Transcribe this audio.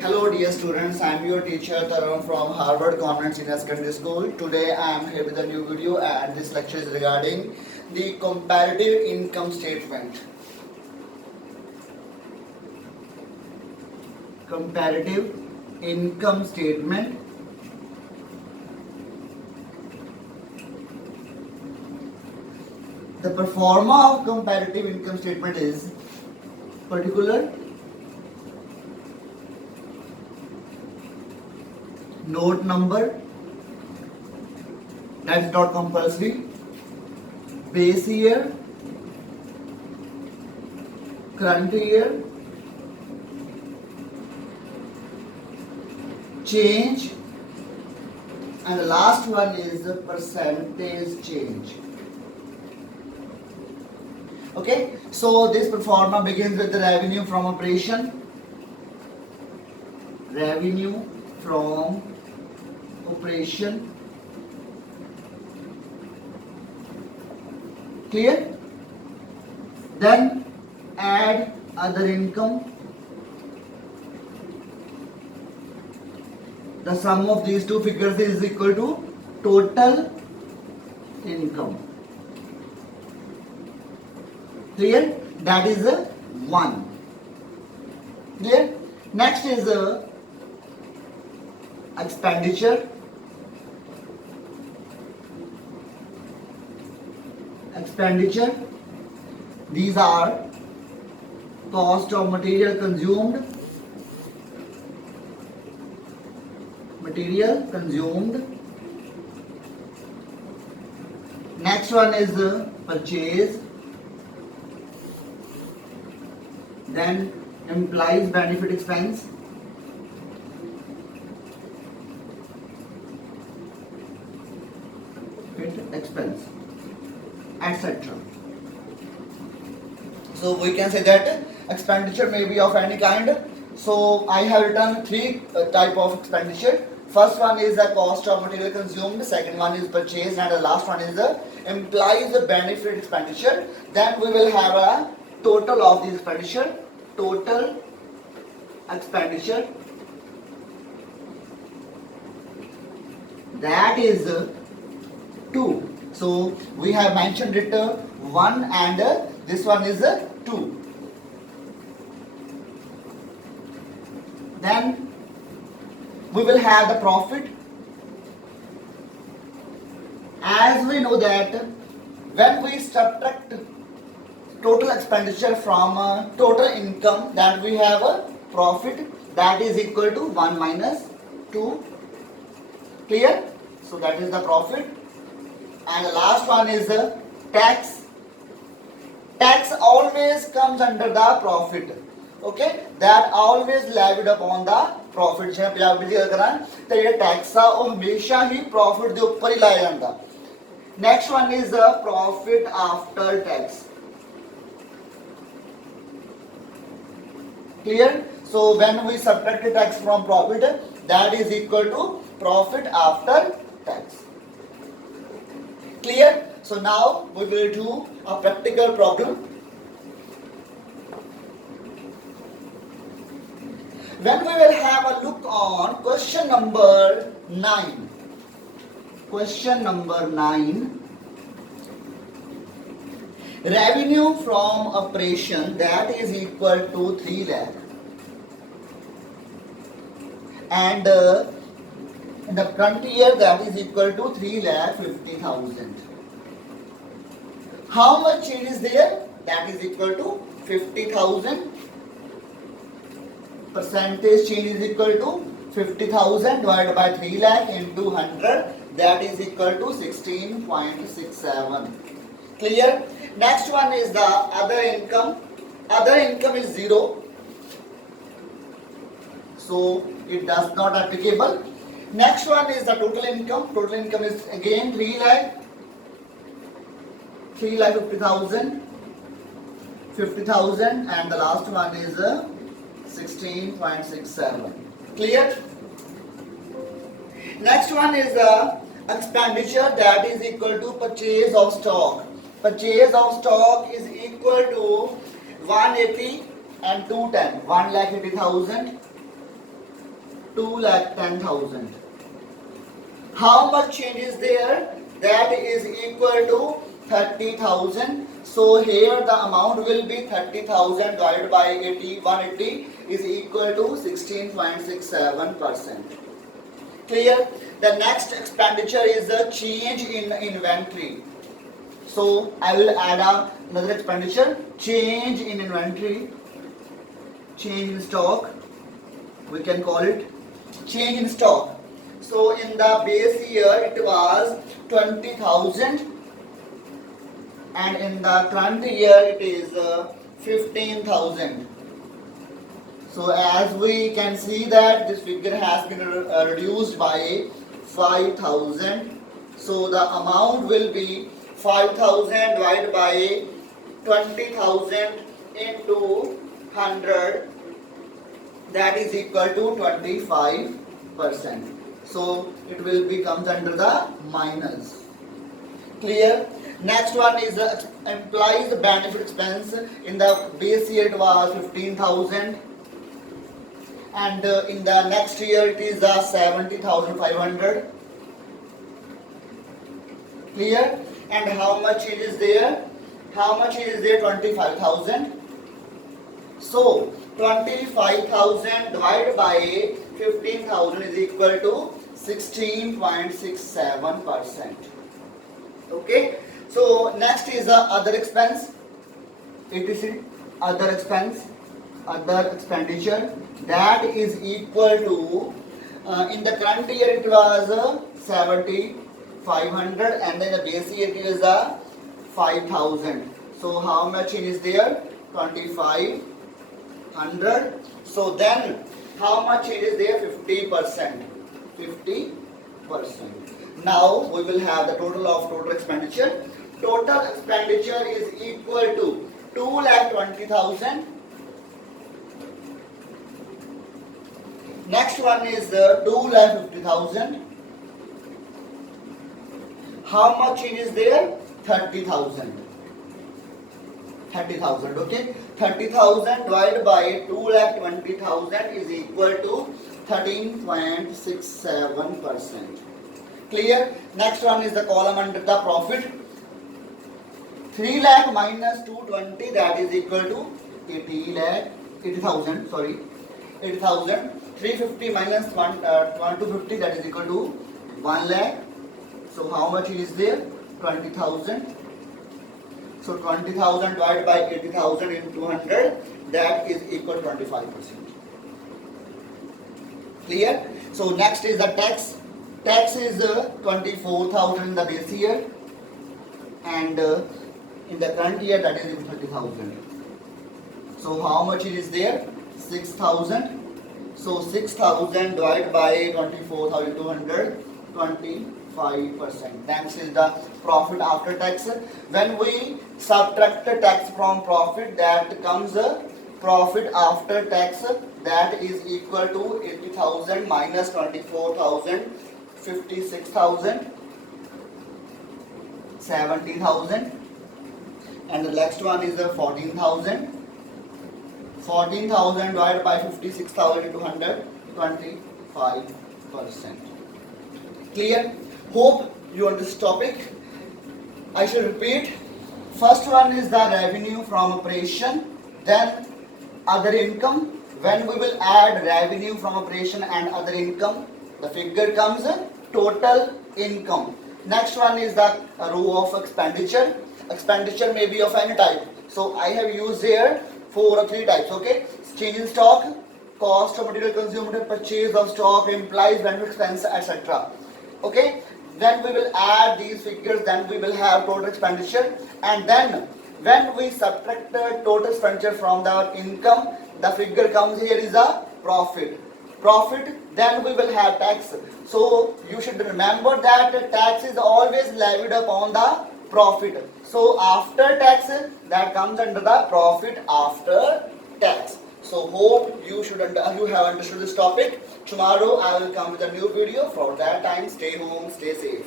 Hello dear students, I am your teacher Tarun from Harvard Convent Senior Secondary School. Today I am here with a new video and this lecture is regarding the comparative income statement. Comparative income statement. The performa of comparative income statement is particular note number, that's not compulsory, base year, current year, change, and the last one is the percentage change. Okay, so this performa begins with the revenue from operation. Revenue from operation. Clear? Then add other income. The sum of these two figures is equal to total income. Clear? That is a 1. Clear? Next is a expenditure. Expenditure. These are cost of material consumed. Material consumed. Next one is purchase. Then implies benefit expense. Expense, etc. So we can say that expenditure may be of any kind. So I have written three type of expenditure. First one is the cost of material consumed, second one is purchase, and the last one is the implies the benefit expenditure. Then we will have a total of these expenditure. Total expenditure, that is 2. So we have mentioned it 1 and this one is 2. Then we will have the profit. As we know that when we subtract total expenditure from total income, that we have a profit, that is equal to 1 minus 2. Clear? So that is the profit. And the last one is tax. Tax always comes under the profit. Okay, that always levied upon the profit. जिन्हें पंजाबी दी गल करां तो ये tax आ वो हमेशा ही profit के ऊपर ही लाया जाता. Next one is profit after tax. Clear? So when we subtract the tax from profit, that is equal to profit after tax. Clear? So now we will do a practical problem. When we will have a look on question number 9. Question number 9. Revenue from operation, that is equal to 3 lakh. And in the current year, that is equal to 3,50,000. How much change is there? That is equal to 50,000. Percentage change is equal to 50,000 divided by 3 lakh into 100. That is equal to 16.67. Clear? Next one is the other income. Other income is 0. So it does not applicable. Next one is the total income. Total income is again 3 lakh. 3,50,000. 50,000 and the last one is 16.67. Clear? Next one is expenditure, that is equal to purchase of stock. Purchase of stock is equal to 180 and 210. 1,80,000 2,10,000. How much change is there? That is equal to 30,000. So here the amount will be 30,000 divided by 80, 180 is equal to 16.67%. Clear? The next expenditure is the change in inventory. So I will add another expenditure, change in inventory, change in stock, we can call it change in stock. So in the base year it was 20,000 and in the current year it is 15,000. So as we can see that this figure has been reduced by 5,000. So the amount will be 5,000 divided by 20,000 into 100, that is equal to 25%. So it will comes under the minus. Clear? Next one is the employees benefit expense. In the base year it was 15,000 and in the next year it is 70,500. Clear? And how much it is there? How much it is there? 25,000. So 25,000 divided by 15,000 is equal to 16.67%. Okay. So next is the other expense. It is other expense, other expenditure, that is equal to in the current year it was 7,500 and then the base year it is 5,000. So how much it is there? 2,500. So then how much it is there? 50%. 50%. Now we will have the total of total expenditure. Total expenditure is equal to 2,20,000. Next one is 2,50,000. How much it is there? 30,000. 30,000. Okay. 30,000 divided by 2,20,000 is equal to 13.67%. Clear? Next one is the column under the profit. 3 lakh minus 220, that is equal to 80,000. Sorry, 80,000. 350 minus 250, that is equal to 1 lakh. So how much is there? 20,000. So 20,000 divided by 80,000 into 200, that is equal to 25%. Clear? So next is the tax. Tax is 24,000 in the base year and in the current year that is 30,000. So how much it is there? 6,000. So 6,000 divided by 24,200, 25%. Next is the profit after tax. When we subtract the tax from profit, that comes profit after tax, that is equal to 80,000 minus 24,000, 56,000, 70,000, and the next one is the 14,000. 14,000 divided by 56,000 into 100, 25%. Clear? Hope you understand this topic. I shall repeat. First one is the revenue from operation, then other income. When we will add revenue from operation and other income, the figure comes total income. Next one is the row of expenditure. Expenditure may be of any type. So I have used here 4 or 3 types. Okay, change in stock, cost of material consumed, purchase of stock, implies benefit expense, etc. Okay, then we will add these figures, then we will have total expenditure, and then when we subtract the total expenditure from the income, the figure comes here is a profit. Profit, then we will have tax. So you should remember that tax is always levied upon the profit. So after tax, that comes under the profit after tax. So hope you have understood this topic. Tomorrow I will come with a new video. For that time, stay home, stay safe.